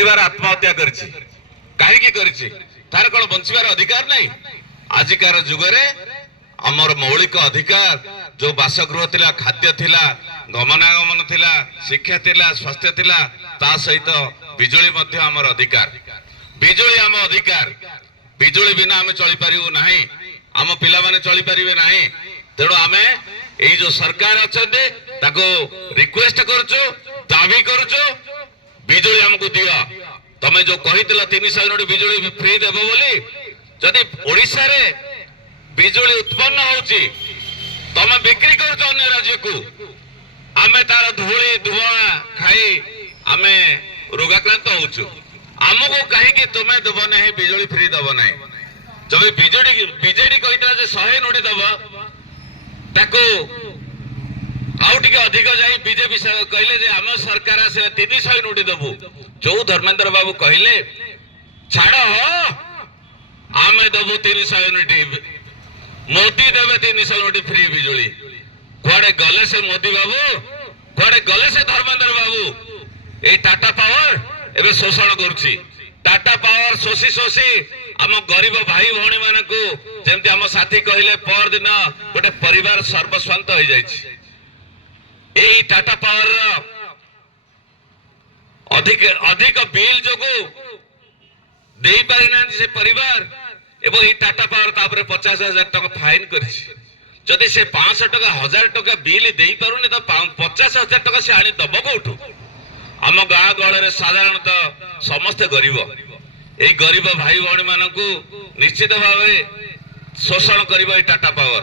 परिवार आत्महत्या करिछि तार कोन बंचिबार अधिकार नहीं। आजिकार जुगरे आमर मौलिक अधिकार जो बासगृह थिला, खाद्य थिला, गमनागमन थिला, शिक्षा थिला, स्वास्थ्य थिला, ता सहित बिजुली मध्य आमर अधिकार। बिजुली आम अधिकार। बिजुली बिना आम चली पारिबु नाही, आम पिला माने चली पारिबे नाही। तेणु आमे एई जो सरकार अछते ताको रिक्वेस्ट करछु, दाबी करछु, बिजुली हमकु दियो। तमे जो कहितला 300 यूनिट बिजुली फ्री देबो बोली, जदि ओडिसा रे बिजुली उत्पन्न होउची तमे बिक्री करछो अन्य राज्य को, आमे तार धूली धुआ खाई आमे रोगाक्रांत होउछु। हमको कहीं कि तुमे दब नहीं बिजुली फ्री दब नहीं। जब बीजेडी कहितला जे 100 यूनिट दब ताको आउटिके अधिक जाई बीजेपी कहले जे आम सरकार आसे 300 यूनिट दबु। जो धर्मेंद्र बाबू कहले छाड़ हो आमे दबु 300 यूनिट, मोदी देवे 300 यूनिट फ्री बिजुली। कुआडे गले से मोदी बाबू, कुआडे गले से धर्मेंद्र बाबू। ए टाटा पावर एबे शोषण करुछि। टाटा पावर शोषी शोषी आम गरीब भाई भौणी मानकु जेमति आम साथी कहले पर दिन गोटे परिवार सर्वस्वांत हो जाइछि। एई टाटा पावर अधिक अधिक बिल जोगु देई पारिना से परिवार एवं ये टाटा पावर तापर 50,000 टका फाइन करिछि। जदि से 500 टका 1000 टका बिल देई पारुने तो 50,000 टका से आनी दब कोठु। आम गाँ गहल साधारणतः समस्ते गरीब। यही गरीब भाई भौणी मानकु निश्चित भाव शोषण करिबो ए टाटा पावर।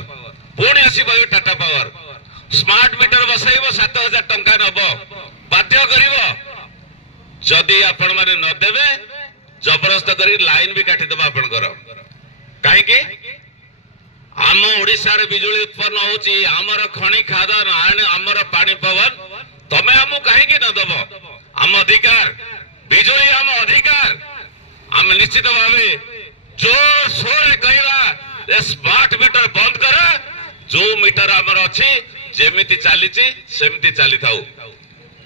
पुणी आसीबो ए टाटा पावर स्मार्ट मीटर बसाइबो 7,000 टंका नब बाध्य करिबो। जदि आपण माने न देबे जबरदस्त करी लाइन भी काटी देबो आपनकर। काहे कि आम ओडिसा रे बिजुली उत्पन्न होउची, हमर खनि खादान हमर पानी पवन, तमे हमु काहे कि न देबो? आम अधिकार बिजुली आम अधिकार। आम निश्चित भावे जोर सोर कहला स्मार्ट मीटर बंद कर। जो मीटर आमर अच्छी जेमिति चलीची सेमिति चली थाउ,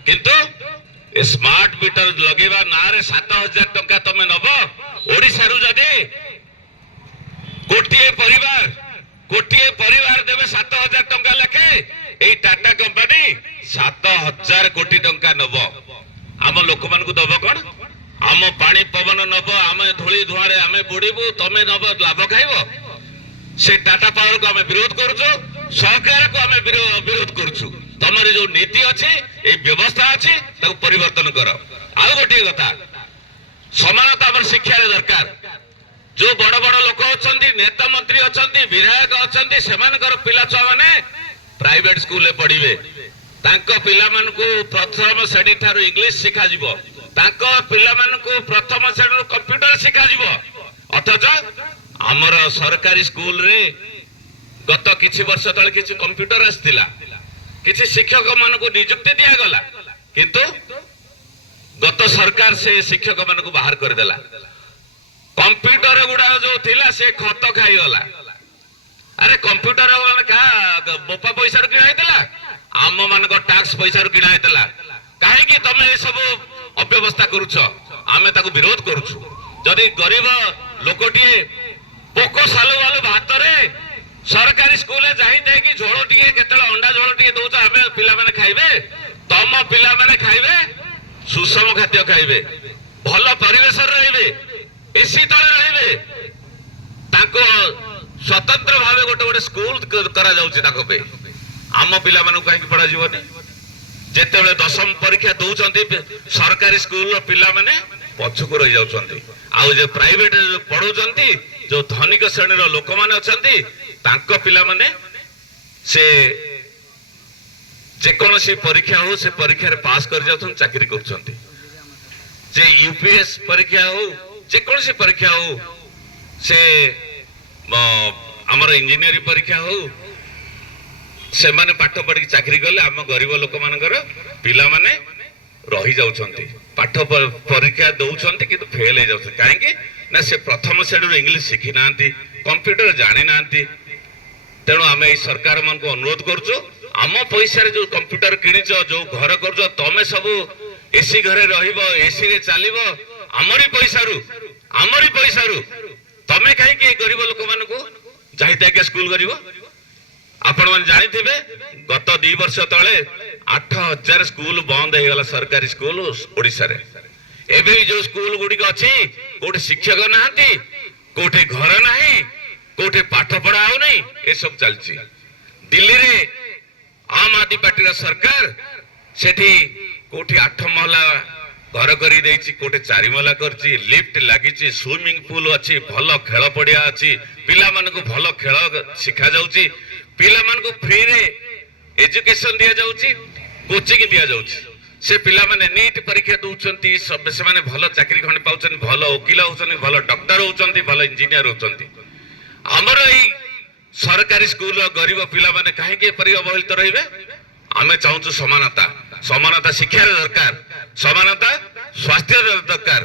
किंतु स्मार्ट मीटर लगेवा ना रे 7,000 टंका तमे नब। ओडिसा रु जदि गोटिए परिवार देवे 7,000 टंका लेखे, एई टाटा कंपनी 7,000 कोटी टंका नब। आम लोक मान को दब कौन? आम पानी पवन नब, आम धूली धुआं आम बुड़बू, तमे नब लाभ खाइब। से टाटा पावर को आम विरोध करुचु, सरकार को आम विरोध करुचु। तमर जो नीति अच्छी ए व्यवस्था अच्छी ताको परिवर्तन कर। आउ गोटे कथा, समानता आम शिक्षा दरकार। जो बड़ बड़ लोक अच्छा, नेता मंत्री अच्छा, विधायक अच्छा, सेमानकर पिला छुआ माने प्राइवेट स्कूल में पढ़िबे। तांको पिला मानकु प्रथम श्रेणी ठारू इंग्लिश शिखा जिवो, तांको पिला मानकु प्रथम श्रेणी कंप्यूटर शिखा जिवो। अथच हमर सरकारी स्कूल रे गत किछि वर्ष तळे किछि कंप्यूटर आस्तिला, किछि शिक्षक मानकु नियुक्ति दिया गला, किंतु गत सरकार से शिक्षक मानकु बाहर कर देला। कंप्यूटर गुडा जो थिला से खत खाई गला। अरे कंप्यूटर का बोपा पैसा रो किना हेतला, आम मानक टैक्स पैसा रो किना हेतला। काहे कि तमे ए सब अव्यवस्था करूछ, आमे ताको विरोध करूछु। जदि गरीब लोकटिए पोको सालु वालु भात रे सरकारी स्कूल जाई दे कि झोल टिके केतला अंडा झोल टिके दोछ, आमे पिला माने खाइबे, तम पिला माने खाइबे, सुषम खाद्य खाइबे, भल परिवेश रहिबे, एसी तले रहिबे। ताको स्वतंत्र भावे गोटे गोटे स्कूल करा जाउची ताको पे। आम पिला मानकु काहे कि पढ़ा जीवनी? जेतेबेले 10वीं परीक्षा दउचंती सरकारी स्कूल पिला माने पछुको रहि जाउचंती। आउ जे प्राइवेट पढौचंती जो धनिक श्रेणी रो लोक माने अछंती तांको पिला माने से जे कोनोसी परीक्षा हो से परीक्षा रे पास कर जाउछन, चाकरी करछंती। जे यूपीएस परीक्षा हो, जे कोनोसी परीक्षा हो, से हमर इंजीनियरिंग परीक्षा हो, से माने पाठ पढ़ी चाकरी गले आम गरीब लोक मानकर पिला माने रही जाउछंती, पाठ परीक्षा दउछंती किंतु फेल हो जाउछंती। काहे कि ना से प्रथम श्रेणी इंग्लिश शिखी नांती, कंप्यूटर जानि नांती। तेणु आम ए सरकार मन को अनुरोध करछु, आम पैसा रे जो कंप्यूटर किनिछ, जो घर करछ, तमे सब एसी घरे रहिबो एसी रे चलिबो हमरी पैसारू तमे काहे के गरीब लोक मान को जाहिता के स्कूल करिवो आपण मन जानि थिबे गत 2 वर्ष तळे 8000 स्कूल बंद हे गला सरकारी स्कूल ओडिसा रे एबे जो स्कूल गुडी को अछि कोठे शिक्षक नाहंती कोठे घर नाही कोठे पाठ पढ़ा हो नहीं ए सब चलची दिल्ली रे आम आदमी पार्टी रा सरकार सेठी कोठे 8 महला घर करी देछि कोठे 4 महला करछि लिफ्ट लागिछि स्विमिंग पूल अछि भलो खेल पड़िया अछि पिला मन को भलो खेल सिखा जाउछि पिला मन को फ्री रे एजुकेशन दिया जाउछि कोचिंग दिया जाउछि से पिला माने नीट परीक्षा दउछंती सब से माने भलो चाकरी खंड पाउछन भलो वकील होछन भलो डॉक्टर होछंती भलो इंजीनियर होछंती हमर एई सरकारी स्कूल गरीब पिला माने काहे के परि अवहेलित रहिबे आमे चाहूछु समानता शिक्षा दरकार समानता स्वास्थ्य दरकार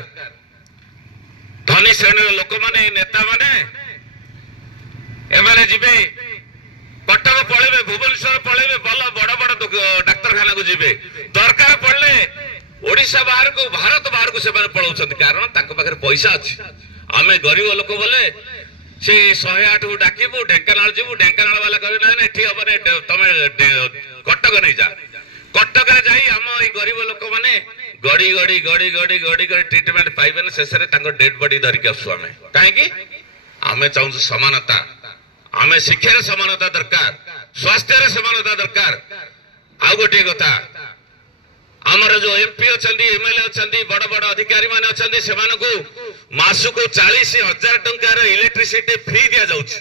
धनी श्रेणी लोक माने नेता माने एमाने जिबे कटक पळेबे भुवनेश्वर पळेबे बल बड़ बड़ डाक्तरखाना को जिबे दरकार पड़ले ओडिशा बाहर को भारत बाहर को से पळौछन कारण ताको पाखरे पैसा अछि आमे गरीब लोक बोले से 108 को डाकिबो ढेंकानाल जिबो ढेंकानाल वाला कहबे ना एठी हबने तमे कटक नै जा कटक रे जाई हम ए गरीब लोक माने गड़ी ट्रीटमेंट पाइबे शेषे डेड बॉडी धरिक आसु आमे कहीं आमे चाहूँ समानता आमे शिक्षार समानता दरकार स्वास्थ्य समानता दरकार आ गोटे कथा आमर जो एमपी अच्छा एमएलए अच्छा बड़ बड़ अधिकारी माने अच्छा से मासको 40,000 टंकार इलेक्ट्रिसिटी फ्री दिया जाउछि